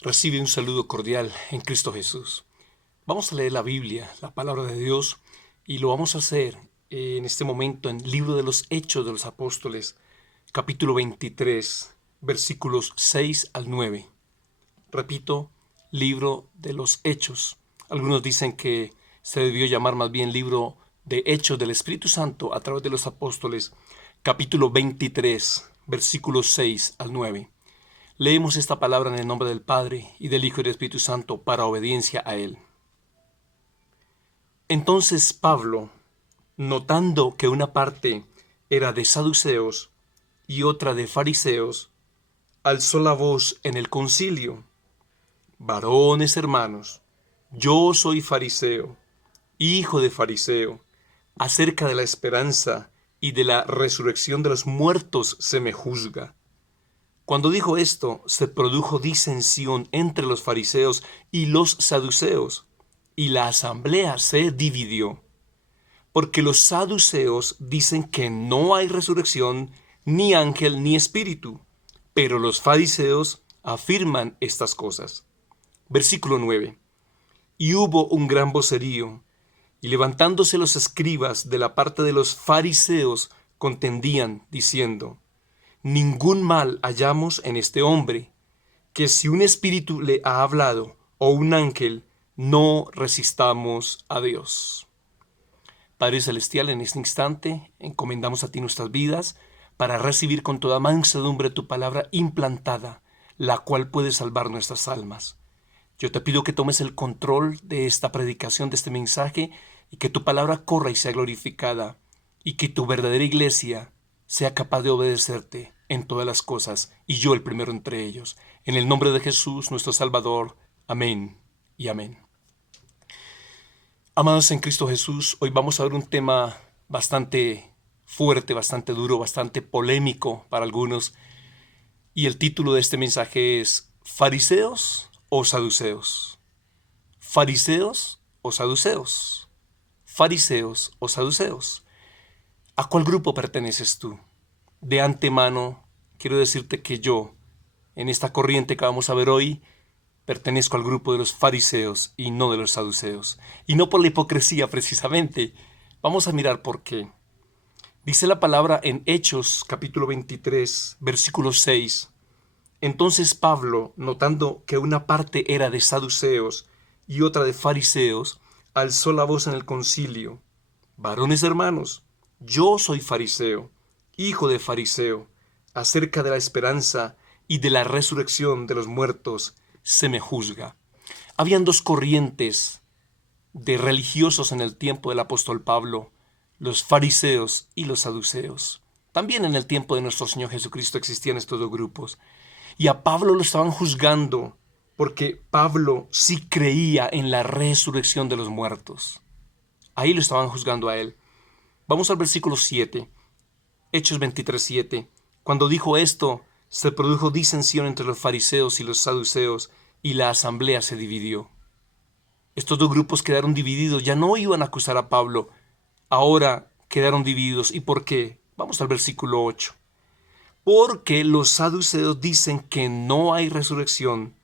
Recibe un saludo cordial en Cristo Jesús. Vamos a leer la Biblia, la palabra de Dios, y lo vamos a hacer en este momento en el libro de los Hechos de los Apóstoles, capítulo 23, versículos 6 al 9. Repito, libro de los Hechos. Algunos dicen que se debió llamar más bien libro de Hechos del Espíritu Santo a través de los Apóstoles, capítulo 23, versículos 6 al 9. Leemos esta palabra en el nombre del Padre, y del Hijo y del Espíritu Santo, para obediencia a Él. Entonces Pablo, notando que una parte era de saduceos y otra de fariseos, alzó la voz en el concilio: Varones hermanos, yo soy fariseo, hijo de fariseo. Acerca de la esperanza y de la resurrección de los muertos se me juzga. Cuando dijo esto, se produjo disensión entre los fariseos y los saduceos, y la asamblea se dividió. Porque los saduceos dicen que no hay resurrección, ni ángel, ni espíritu, pero los fariseos afirman estas cosas. Versículo 9. Y hubo un gran vocerío, y levantándose los escribas de la parte de los fariseos, contendían, diciendo: Ningún mal hallamos en este hombre, que si un espíritu le ha hablado, o un ángel, no resistamos a Dios. Padre Celestial, en este instante encomendamos a ti nuestras vidas para recibir con toda mansedumbre tu palabra implantada, la cual puede salvar nuestras almas. Yo te pido que tomes el control de esta predicación, de este mensaje, y que tu palabra corra y sea glorificada, y que tu verdadera iglesia sea capaz de obedecerte en todas las cosas, y yo el primero entre ellos. En el nombre de Jesús, nuestro Salvador. Amén y amén. Amados en Cristo Jesús, hoy vamos a ver un tema bastante fuerte, bastante duro, bastante polémico para algunos, y el título de este mensaje es ¿Fariseos o saduceos? ¿Fariseos o saduceos? ¿Fariseos o saduceos? ¿A cuál grupo perteneces tú? De antemano, quiero decirte que yo, en esta corriente que vamos a ver hoy, pertenezco al grupo de los fariseos y no de los saduceos. Y no por la hipocresía precisamente. Vamos a mirar por qué. Dice la palabra en Hechos capítulo 23, versículo 6. Entonces Pablo, notando que una parte era de saduceos y otra de fariseos, alzó la voz en el concilio: Varones hermanos, yo soy fariseo, hijo de fariseo. Acerca de la esperanza y de la resurrección de los muertos se me juzga. Habían dos corrientes de religiosos en el tiempo del apóstol Pablo: los fariseos y los saduceos. También en el tiempo de nuestro Señor Jesucristo existían estos dos grupos. Y a Pablo lo estaban juzgando porque Pablo sí creía en la resurrección de los muertos. Ahí lo estaban juzgando a él. Vamos al versículo 7, Hechos 23, 7. Cuando dijo esto, se produjo disensión entre los fariseos y los saduceos, y la asamblea se dividió. Estos dos grupos quedaron divididos, ya no iban a acusar a Pablo, ahora quedaron divididos. ¿Y por qué? Vamos al versículo 8. Porque los saduceos dicen que no hay resurrección,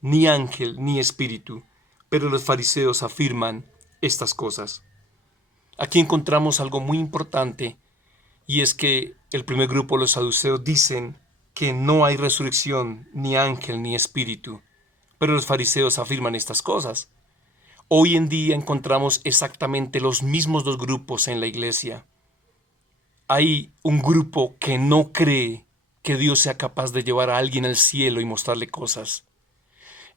ni ángel, ni espíritu, pero los fariseos afirman estas cosas. Aquí encontramos algo muy importante, y es que el primer grupo, los saduceos, dicen que no hay resurrección, ni ángel, ni espíritu, pero los fariseos afirman estas cosas. Hoy en día encontramos exactamente los mismos dos grupos en la iglesia. Hay un grupo que no cree que Dios sea capaz de llevar a alguien al cielo y mostrarle cosas.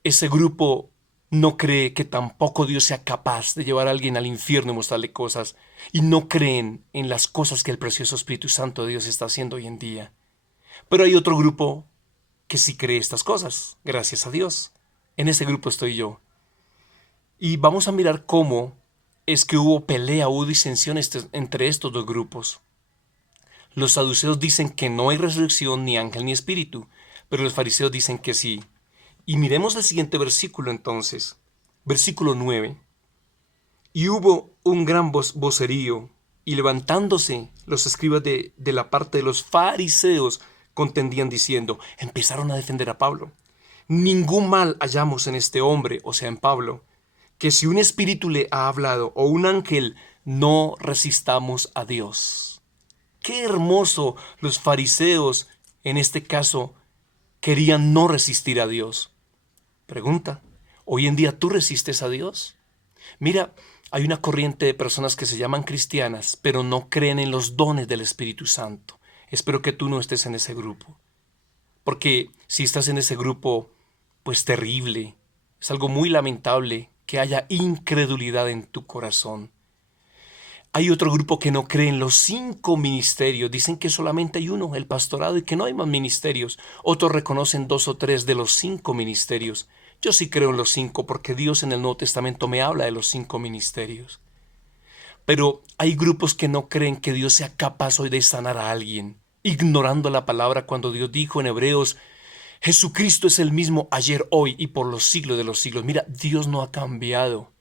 Ese grupo no cree que tampoco Dios sea capaz de llevar a alguien al infierno y mostrarle cosas. Y no creen en las cosas que el precioso Espíritu Santo de Dios está haciendo hoy en día. Pero hay otro grupo que sí cree estas cosas, gracias a Dios. En ese grupo estoy yo. Y vamos a mirar cómo es que hubo pelea, hubo disensión entre estos dos grupos. Los saduceos dicen que no hay resurrección, ni ángel, ni espíritu, pero los fariseos dicen que sí. Y miremos el siguiente versículo entonces, versículo 9. Y hubo un gran vocerío, y levantándose los escribas de la parte de los fariseos, contendían diciendo, empezaron a defender a Pablo. ningún mal hallamos en este hombre, o sea, en Pablo, que si un espíritu le ha hablado o un ángel, no resistamos a Dios. Qué hermoso, los fariseos, en este caso, querían no resistir a Dios. Pregunta, ¿hoy en día tú resistes a Dios? Mira, hay una corriente de personas que se llaman cristianas, pero no creen en los dones del Espíritu Santo. Espero que tú no estés en ese grupo. Porque si estás en ese grupo, pues terrible. Es algo muy lamentable que haya incredulidad en tu corazón. Hay otro grupo que no cree en los 5 ministerios. Dicen que solamente hay uno, el pastorado, y que no hay más ministerios. Otros reconocen 2 o 3 de los 5 ministerios. Yo sí creo en los 5 porque Dios en el Nuevo Testamento me habla de los 5 ministerios. Pero hay grupos que no creen que Dios sea capaz hoy de sanar a alguien, ignorando la palabra cuando Dios dijo en Hebreos: Jesucristo es el mismo ayer, hoy y por los siglos de los siglos. Mira, Dios no ha cambiado.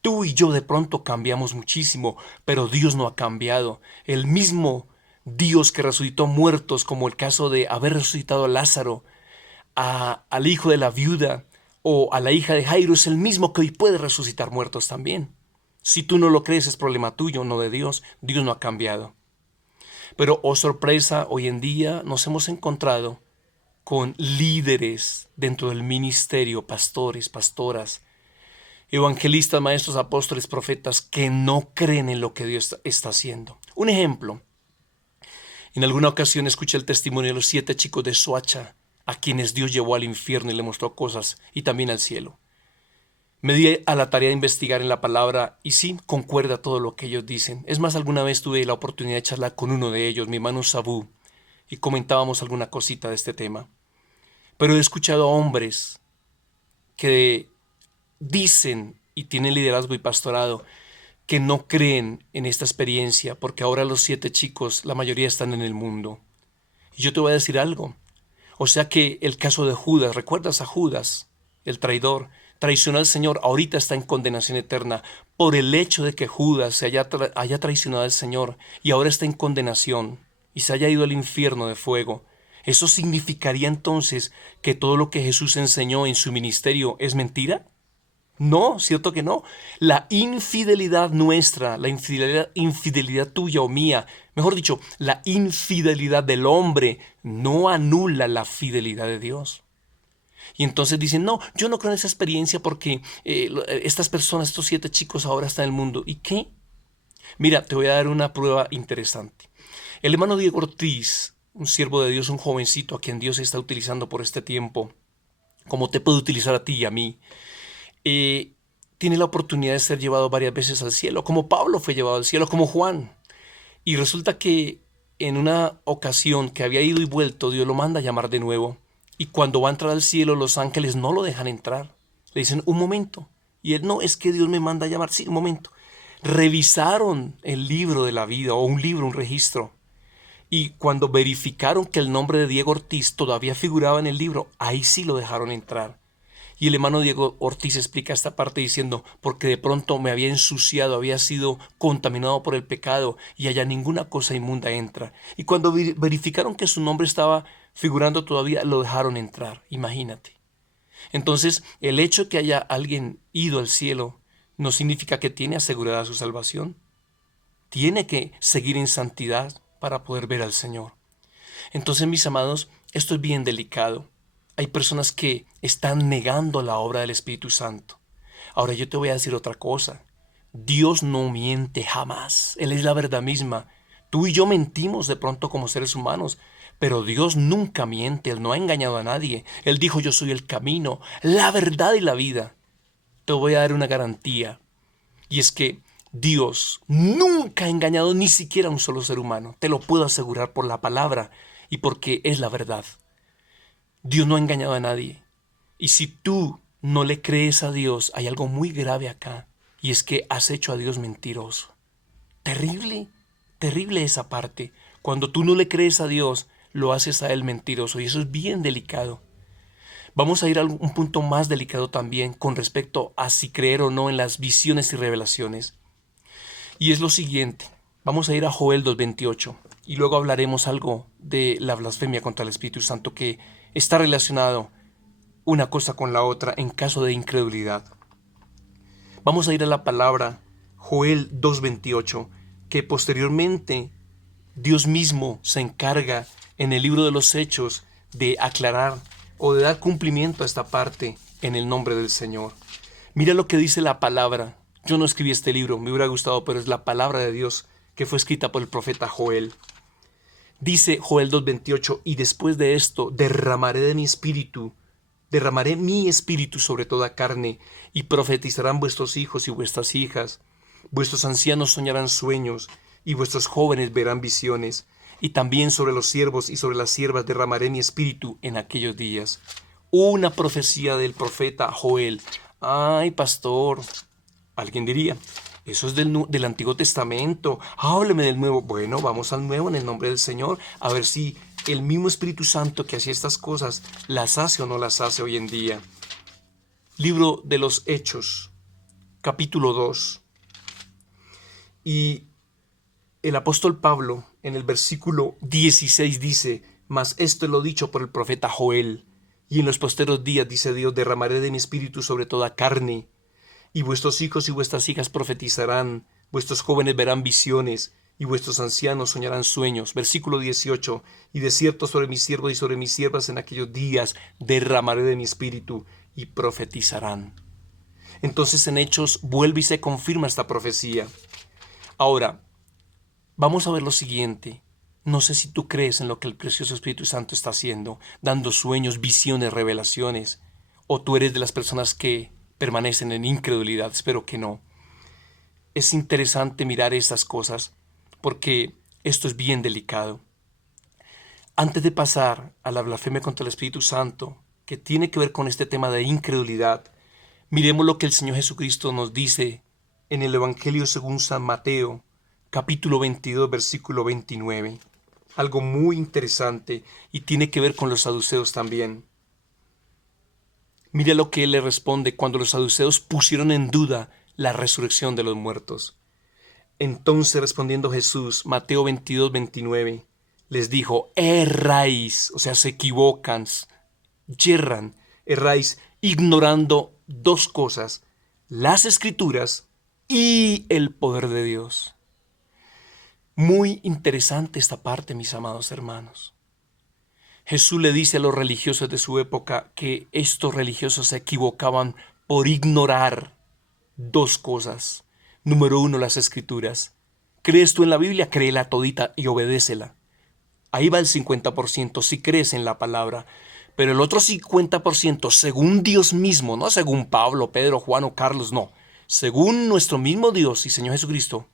Tú y yo de pronto cambiamos muchísimo, pero Dios no ha cambiado. El mismo Dios que resucitó muertos, como el caso de haber resucitado a Lázaro, al hijo de la viuda o a la hija de Jairo, es el mismo que hoy puede resucitar muertos también. Si tú no lo crees, es problema tuyo, no de Dios. Dios no ha cambiado. Pero, oh sorpresa, hoy en día nos hemos encontrado con líderes dentro del ministerio, pastores, pastoras, evangelistas, maestros, apóstoles, profetas, que no creen en lo que Dios está haciendo. Un ejemplo, en alguna ocasión escuché el testimonio de los 7 chicos de Soacha, a quienes Dios llevó al infierno y le mostró cosas, y también al cielo. Me di a la tarea de investigar en la palabra y sí, concuerda todo lo que ellos dicen. Es más, alguna vez tuve la oportunidad de charlar con uno de ellos, mi hermano Sabú, y comentábamos alguna cosita de este tema. Pero he escuchado a hombres que dicen y tienen liderazgo y pastorado que no creen en esta experiencia porque ahora los 7 chicos, la mayoría están en el mundo. Y yo te voy a decir algo. O sea que el caso de Judas, ¿recuerdas a Judas, el traidor? Traicionó al Señor, ahorita está en condenación eterna por el hecho de que Judas haya traicionado al Señor y ahora está en condenación y se haya ido al infierno de fuego. ¿Eso significaría entonces que todo lo que Jesús enseñó en su ministerio es mentira? No, cierto que no. La infidelidad nuestra, la infidelidad tuya o mía, mejor dicho, la infidelidad del hombre no anula la fidelidad de Dios. Y entonces dicen, no, yo no creo en esa experiencia porque estas personas, estos 7 chicos ahora están en el mundo. ¿Y qué? Mira, te voy a dar una prueba interesante. El hermano Diego Ortiz, un siervo de Dios, un jovencito a quien Dios está utilizando por este tiempo, como te puede utilizar a ti y a mí, tiene la oportunidad de ser llevado varias veces al cielo, como Pablo fue llevado al cielo, como Juan. Y resulta que en una ocasión que había ido y vuelto, Dios lo manda a llamar de nuevo. Y cuando va a entrar al cielo, los ángeles no lo dejan entrar. Le dicen, un momento. Y él, no, es que Dios me manda a llamar. Sí, un momento. Revisaron el libro de la vida, o un libro, un registro. Y cuando verificaron que el nombre de Diego Ortiz todavía figuraba en el libro, ahí sí lo dejaron entrar. Y el hermano Diego Ortiz explica esta parte diciendo, porque de pronto me había ensuciado, había sido contaminado por el pecado y allá ninguna cosa inmunda entra. Y cuando verificaron que su nombre estaba figurando todavía, lo dejaron entrar, imagínate. Entonces, el hecho de que haya alguien ido al cielo no significa que tiene asegurada su salvación. Tiene que seguir en santidad para poder ver al Señor. Entonces, mis amados, esto es bien delicado. Hay personas que están negando la obra del Espíritu Santo. Ahora yo te voy a decir otra cosa. Dios no miente jamás. Él es la verdad misma. Tú y yo mentimos de pronto como seres humanos, pero Dios nunca miente. Él no ha engañado a nadie. Él dijo, yo soy el camino, la verdad y la vida. Te voy a dar una garantía. Y es que Dios nunca ha engañado ni siquiera a un solo ser humano. Te lo puedo asegurar por la palabra y porque es la verdad. Dios no ha engañado a nadie. Y si tú no le crees a Dios, hay algo muy grave acá. Y es que has hecho a Dios mentiroso. Terrible, terrible esa parte. Cuando tú no le crees a Dios, lo haces a Él mentiroso. Y eso es bien delicado. Vamos a ir a un punto más delicado también con respecto a si creer o no en las visiones y revelaciones. Y es lo siguiente. Vamos a ir a Joel 2:28 y luego hablaremos algo de la blasfemia contra el Espíritu Santo que está relacionado una cosa con la otra en caso de incredulidad. Vamos a ir a la palabra Joel 2:28, que posteriormente Dios mismo se encarga en el libro de los Hechos de aclarar o de dar cumplimiento a esta parte en el nombre del Señor. Mira lo que dice la palabra. Yo no escribí este libro, me hubiera gustado, pero es la palabra de Dios que fue escrita por el profeta Joel. Dice Joel 2:28, y después de esto derramaré mi espíritu sobre toda carne, y profetizarán vuestros hijos y vuestras hijas. Vuestros ancianos soñarán sueños, y vuestros jóvenes verán visiones. Y también sobre los siervos y sobre las siervas derramaré mi espíritu en aquellos días. Una profecía del profeta Joel. Ay, pastor, alguien diría, eso es del Antiguo Testamento. Hábleme del Nuevo. Bueno, vamos al Nuevo en el nombre del Señor, a ver si el mismo Espíritu Santo que hacía estas cosas las hace o no las hace hoy en día. Libro de los Hechos, capítulo 2. Y el apóstol Pablo en el versículo 16 dice, mas esto es lo dicho por el profeta Joel, y en los posteros días, dice Dios, derramaré de mi espíritu sobre toda carne, y vuestros hijos y vuestras hijas profetizarán, vuestros jóvenes verán visiones, y vuestros ancianos soñarán sueños. Versículo 18, y de cierto sobre mis siervos y sobre mis siervas en aquellos días derramaré de mi espíritu, y profetizarán. Entonces en Hechos vuelve y se confirma esta profecía. Ahora, vamos a ver lo siguiente. No sé si tú crees en lo que el precioso Espíritu Santo está haciendo, dando sueños, visiones, revelaciones, o tú eres de las personas que permanecen en incredulidad. Espero que no. Es interesante mirar estas cosas porque esto es bien delicado. Antes de pasar a la blasfemia contra el Espíritu Santo, que tiene que ver con este tema de incredulidad, miremos lo que el Señor Jesucristo nos dice en el Evangelio según San Mateo, capítulo 22, versículo 29. Algo muy interesante y tiene que ver con los saduceos también. Mira lo que él le responde cuando los saduceos pusieron en duda la resurrección de los muertos. Entonces respondiendo Jesús, Mateo 22, 29, les dijo, erráis, o sea, se equivocan, yerran, erráis, ignorando dos cosas, las Escrituras y el poder de Dios. Muy interesante esta parte, mis amados hermanos. Jesús le dice a los religiosos de su época que estos religiosos se equivocaban por ignorar dos cosas. Número uno, las Escrituras. ¿Crees tú en la Biblia? Créela todita y obedécela. Ahí va el 50% si crees en la palabra. Pero el otro 50%, según Dios mismo, no según Pablo, Pedro, Juan o Carlos, no. Según nuestro mismo Dios y Señor Jesucristo,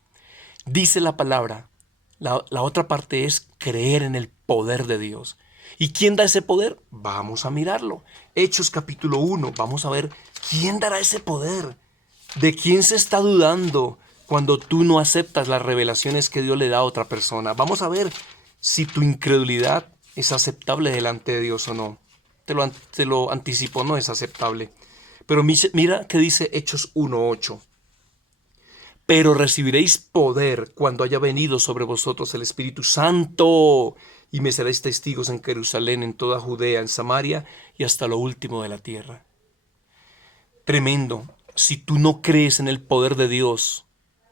dice la palabra. La otra parte es creer en el poder de Dios. ¿Y quién da ese poder? Vamos a mirarlo. Hechos capítulo 1. Vamos a ver quién dará ese poder. ¿De quién se está dudando cuando tú no aceptas las revelaciones que Dios le da a otra persona? Vamos a ver si tu incredulidad es aceptable delante de Dios o no. Te lo anticipo, no es aceptable. Pero mira qué dice Hechos 1:8. Pero recibiréis poder cuando haya venido sobre vosotros el Espíritu Santo, y me seréis testigos en Jerusalén, en toda Judea, en Samaria y hasta lo último de la tierra. Tremendo. Si tú no crees en el poder de Dios,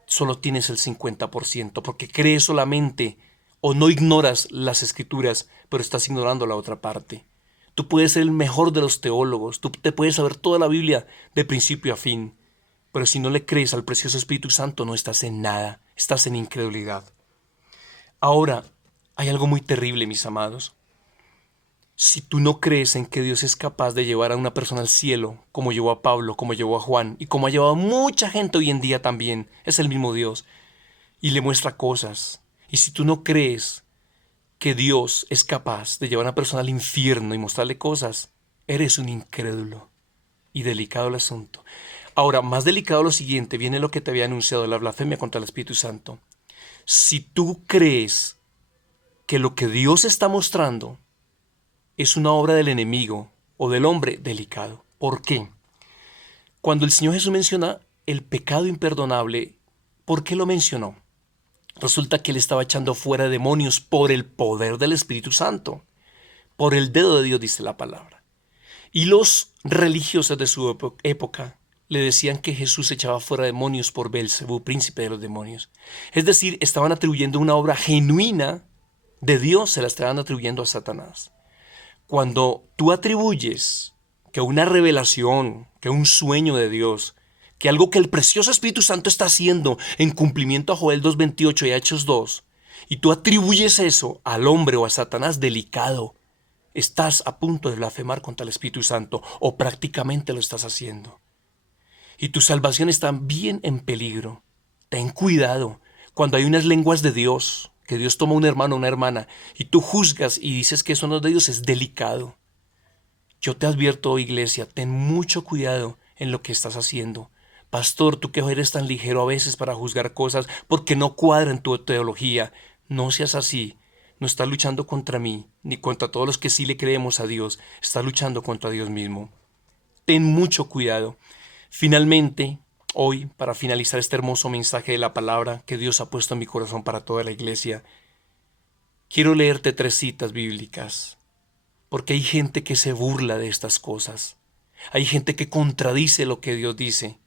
solo tienes el 50%, porque crees solamente o no ignoras las Escrituras, pero estás ignorando la otra parte. Tú puedes ser el mejor de los teólogos, tú te puedes saber toda la Biblia de principio a fin, pero si no le crees al precioso Espíritu Santo, no estás en nada, estás en incredulidad. Ahora, hay algo muy terrible, mis amados. Si tú no crees en que Dios es capaz de llevar a una persona al cielo, como llevó a Pablo, como llevó a Juan, y como ha llevado a mucha gente hoy en día también, es el mismo Dios, y le muestra cosas. Y si tú no crees que Dios es capaz de llevar a una persona al infierno y mostrarle cosas, eres un incrédulo. Y delicado el asunto. Ahora, más delicado lo siguiente, viene lo que te había anunciado, la blasfemia contra el Espíritu Santo. Si tú crees que lo que Dios está mostrando es una obra del enemigo o del hombre, delicado. ¿Por qué? Cuando el Señor Jesús menciona el pecado imperdonable, ¿por qué lo mencionó? Resulta que él estaba echando fuera demonios por el poder del Espíritu Santo, por el dedo de Dios, dice la palabra. Y los religiosos de su época le decían que Jesús echaba fuera demonios por Belcebú, príncipe de los demonios. Es decir, estaban atribuyendo una obra genuina de Dios, se la estaban atribuyendo a Satanás. Cuando tú atribuyes que una revelación, que un sueño de Dios, que algo que el precioso Espíritu Santo está haciendo en cumplimiento a Joel 2:28 y a Hechos 2, y tú atribuyes eso al hombre o a Satanás, delicado, estás a punto de blasfemar contra el Espíritu Santo, o prácticamente lo estás haciendo. Y tu salvación está bien en peligro. Ten cuidado. Cuando hay unas lenguas de Dios, que Dios toma un hermano o una hermana, y tú juzgas y dices que eso no es de Dios, es delicado. Yo te advierto, iglesia, ten mucho cuidado en lo que estás haciendo. Pastor, tú que eres tan ligero a veces para juzgar cosas porque no cuadra en tu teología. No seas así. No estás luchando contra mí, ni contra todos los que sí le creemos a Dios. Estás luchando contra Dios mismo. Ten mucho cuidado. Finalmente, hoy, para finalizar este hermoso mensaje de la palabra que Dios ha puesto en mi corazón para toda la iglesia, quiero leerte 3 citas bíblicas, porque hay gente que se burla de estas cosas. Hay gente que contradice lo que Dios dice.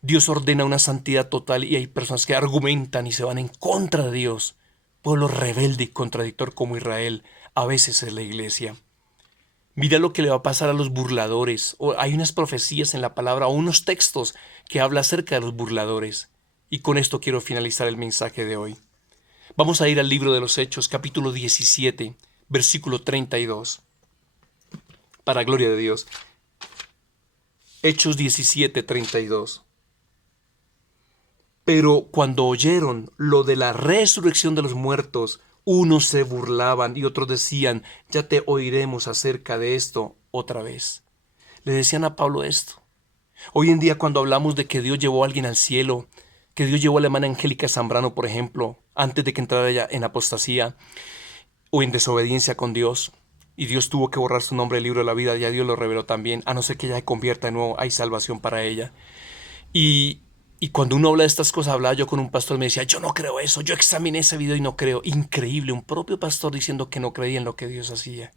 Dios ordena una santidad total y hay personas que argumentan y se van en contra de Dios. Pueblo rebelde y contradictor como Israel, a veces es la iglesia. Mira lo que le va a pasar a los burladores. Hay unas profecías en la palabra o unos textos que habla acerca de los burladores. Y con esto quiero finalizar el mensaje de hoy. Vamos a ir al libro de los Hechos, capítulo 17, versículo 32. Para gloria de Dios. Hechos 17, 32. Pero cuando oyeron lo de la resurrección de los muertos, unos se burlaban y otros decían, ya te oiremos acerca de esto otra vez. Le decían a Pablo esto. Hoy en día cuando hablamos de que Dios llevó a alguien al cielo, que Dios llevó a la hermana Angélica Zambrano, por ejemplo, antes de que entrara ella en apostasía o en desobediencia con Dios, y Dios tuvo que borrar su nombre del libro de la vida, ya Dios lo reveló también, a no ser que ella se convierta de nuevo, hay salvación para ella. Y cuando uno habla de estas cosas, hablaba yo con un pastor y me decía, yo no creo eso, yo examiné ese video y no creo. Increíble, un propio pastor diciendo que no creía en lo que Dios hacía.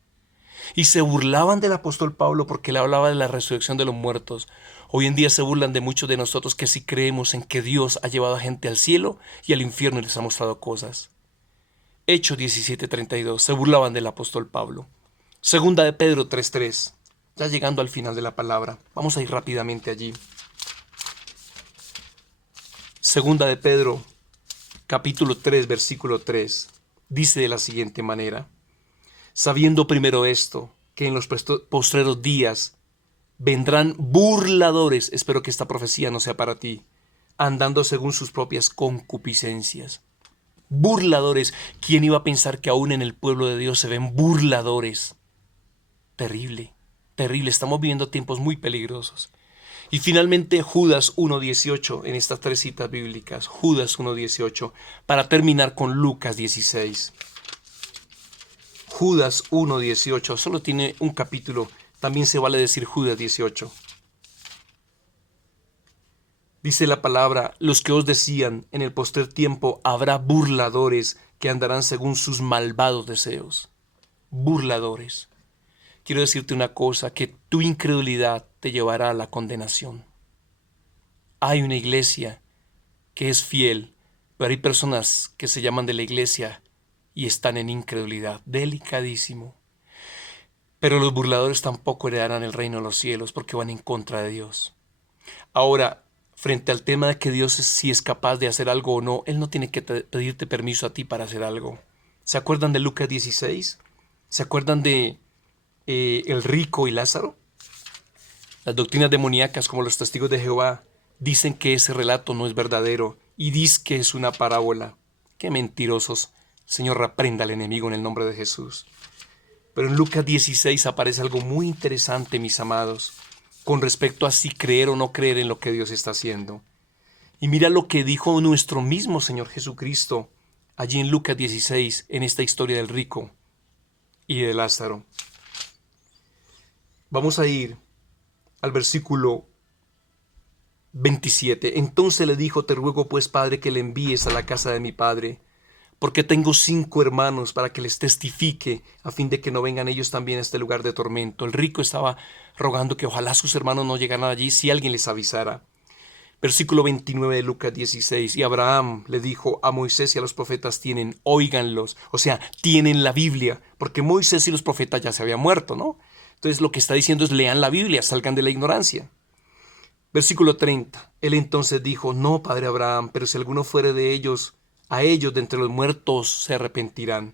Y se burlaban del apóstol Pablo porque él hablaba de la resurrección de los muertos. Hoy en día se burlan de muchos de nosotros que sí creemos en que Dios ha llevado a gente al cielo y al infierno y les ha mostrado cosas. Hechos 17:32, se burlaban del apóstol Pablo. Segunda de Pedro 3:3, ya llegando al final de la palabra. Vamos a ir rápidamente allí. Segunda de Pedro, capítulo 3, versículo 3, dice de la siguiente manera, sabiendo primero esto, que en los postreros días vendrán burladores, espero que esta profecía no sea para ti, andando según sus propias concupiscencias. Burladores, ¿quién iba a pensar que aún en el pueblo de Dios se ven burladores? Terrible, terrible, estamos viviendo tiempos muy peligrosos. Y finalmente Judas 1:18 en estas 3 citas bíblicas. Judas 1:18 para terminar con Lucas 16. Judas 1:18 solo tiene un capítulo. También se vale decir Judas 18. Dice la palabra, los que os decían, en el postrer tiempo habrá burladores que andarán según sus malvados deseos. Burladores. Quiero decirte una cosa, que tu incredulidad te llevará a la condenación. Hay una iglesia que es fiel, pero hay personas que se llaman de la iglesia y están en incredulidad. Delicadísimo. Pero los burladores tampoco heredarán el reino de los cielos porque van en contra de Dios. Ahora, frente al tema de que Dios si es capaz de hacer algo o no, Él no tiene que pedirte permiso a ti para hacer algo. ¿Se acuerdan de Lucas 16? ¿Se acuerdan de el rico y Lázaro? Las doctrinas demoníacas como los testigos de Jehová dicen que ese relato no es verdadero y dicen que es una parábola. ¡Qué mentirosos! Señor, reprenda al enemigo en el nombre de Jesús. Pero en Lucas 16 aparece algo muy interesante, mis amados, con respecto a si creer o no creer en lo que Dios está haciendo. Y mira lo que dijo nuestro mismo Señor Jesucristo allí en Lucas 16, en esta historia del rico y de Lázaro. Vamos a ir al versículo 27. Entonces le dijo, te ruego pues, Padre, que le envíes a la casa de mi padre, porque tengo 5 hermanos para que les testifique, a fin de que no vengan ellos también a este lugar de tormento. El rico estaba rogando que ojalá sus hermanos no llegaran allí si alguien les avisara. Versículo 29 de Lucas 16. Y Abraham le dijo a Moisés y a los profetas tienen, óiganlos. O sea, tienen la Biblia, porque Moisés y los profetas ya se habían muerto, ¿no? Entonces lo que está diciendo es lean la Biblia, salgan de la ignorancia. Versículo 30. Él entonces dijo, no, padre Abraham, pero si alguno fuere de ellos, a ellos de entre los muertos se arrepentirán.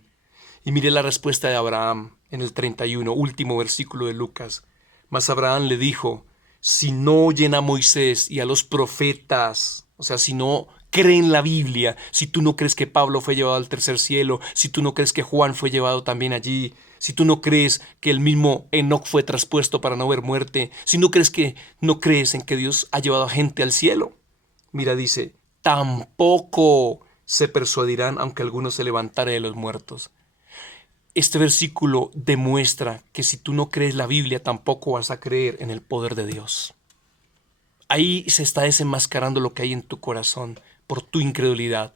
Y mire la respuesta de Abraham en el 31, último versículo de Lucas. Mas Abraham le dijo, si no oyen a Moisés y a los profetas, o sea, si no creen la Biblia, si tú no crees que Pablo fue llevado al tercer cielo, si tú no crees que Juan fue llevado también allí, si tú no crees que el mismo Enoc fue traspuesto para no ver muerte, si no crees en que Dios ha llevado a gente al cielo, mira, dice, tampoco se persuadirán aunque alguno se levantare de los muertos. Este versículo demuestra que si tú no crees la Biblia, tampoco vas a creer en el poder de Dios. Ahí se está desenmascarando lo que hay en tu corazón por tu incredulidad.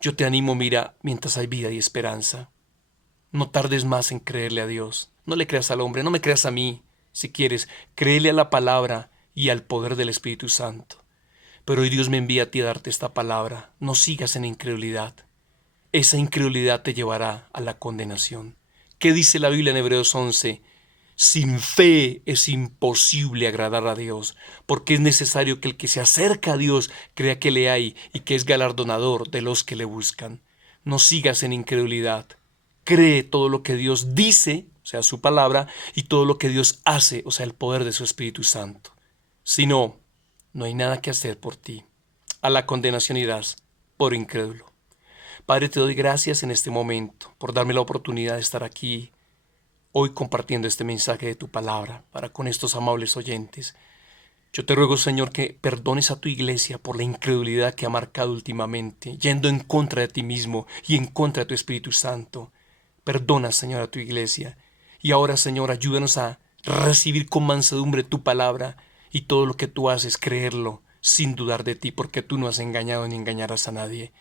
Yo te animo, mira, mientras hay vida y esperanza. No tardes más en creerle a Dios. No le creas al hombre, no me creas a mí. Si quieres, créele a la palabra y al poder del Espíritu Santo. Pero hoy Dios me envía a ti a darte esta palabra. No sigas en incredulidad. Esa incredulidad te llevará a la condenación. ¿Qué dice la Biblia en Hebreos 11? Sin fe es imposible agradar a Dios, porque es necesario que el que se acerca a Dios crea que le hay y que es galardonador de los que le buscan. No sigas en incredulidad. Cree todo lo que Dios dice, o sea, su palabra, y todo lo que Dios hace, o sea, el poder de su Espíritu Santo. Si no, no hay nada que hacer por ti. A la condenación irás por incrédulo. Padre, te doy gracias en este momento por darme la oportunidad de estar aquí hoy compartiendo este mensaje de tu palabra para con estos amables oyentes. Yo te ruego, Señor, que perdones a tu iglesia por la incredulidad que ha marcado últimamente, yendo en contra de ti mismo y en contra de tu Espíritu Santo. Perdona, Señor, a tu iglesia. Y ahora, Señor, ayúdanos a recibir con mansedumbre tu palabra y todo lo que tú haces, creerlo sin dudar de ti, porque tú no has engañado ni engañarás a nadie.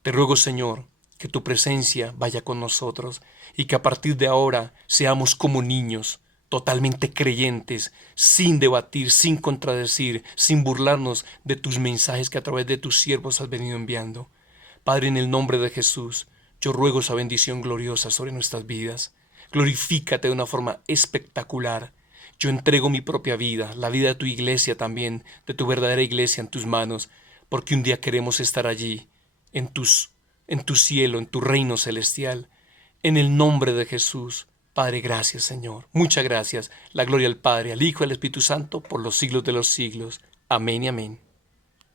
Te ruego, Señor, que tu presencia vaya con nosotros y que a partir de ahora seamos como niños, totalmente creyentes, sin debatir, sin contradecir, sin burlarnos de tus mensajes que a través de tus siervos has venido enviando. Padre, en el nombre de Jesús, yo ruego esa bendición gloriosa sobre nuestras vidas. Glorifícate de una forma espectacular. Yo entrego mi propia vida, la vida de tu iglesia también, de tu verdadera iglesia en tus manos, porque un día queremos estar allí, en tu cielo, en tu reino celestial. En el nombre de Jesús, Padre, gracias, Señor. Muchas gracias. La gloria al Padre, al Hijo y al Espíritu Santo, por los siglos de los siglos. Amén y amén.